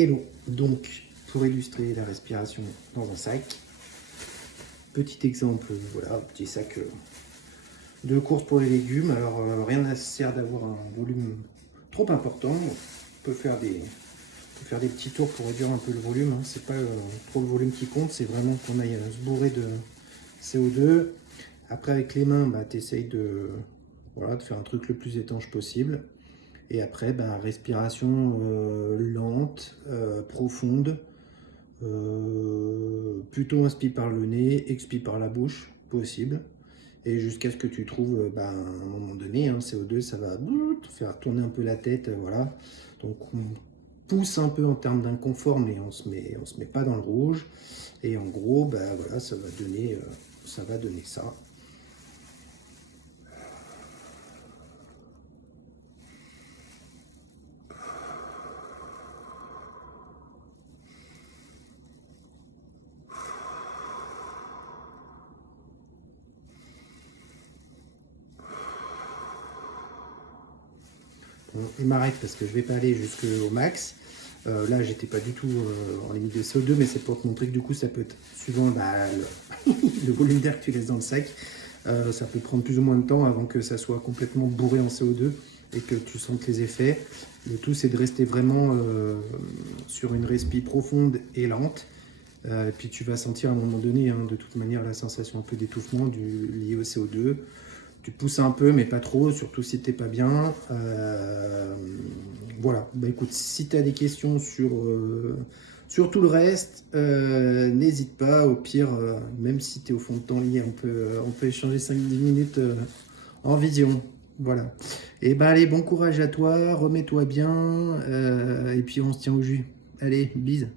Hello, donc pour illustrer la respiration dans un sac, petit exemple, voilà, petit sac de course pour les légumes. Alors rien ne sert d'avoir un volume trop important, on peut faire des petits tours pour réduire un peu le volume, hein. C'est pas trop le volume qui compte, c'est vraiment qu'on aille se bourrer de CO2. Après avec les mains, tu essayes de faire un truc le plus étanche possible. Et après, respiration lente, profonde, plutôt inspire par le nez, expire par la bouche, possible. Et jusqu'à ce que tu trouves, à un moment donné, CO2, ça va faire tourner un peu la tête, voilà. Donc on pousse un peu en termes d'inconfort, mais on se met pas dans le rouge. Et en gros, voilà, ça va donner ça. Bon, il m'arrête parce que je vais pas aller jusqu'au max. Là, j'étais pas du tout en limite de CO2, mais c'est pour te montrer que du coup, ça peut être, suivant le volume d'air que tu laisses dans le sac, ça peut prendre plus ou moins de temps avant que ça soit complètement bourré en CO2 et que tu sentes les effets. Le tout, c'est de rester vraiment sur une respi profonde et lente. Et puis tu vas sentir à un moment donné, de toute manière, la sensation un peu d'étouffement liée au CO2. Tu pousses un peu, mais pas trop, surtout si t'es pas bien. Voilà, écoute, si tu as des questions sur tout le reste, n'hésite pas. Au pire, même si tu es au fond de ton lit, on peut échanger 5-10 minutes en vision. Voilà. Et allez, bon courage à toi, remets-toi bien, et puis on se tient au jus. Allez, bise.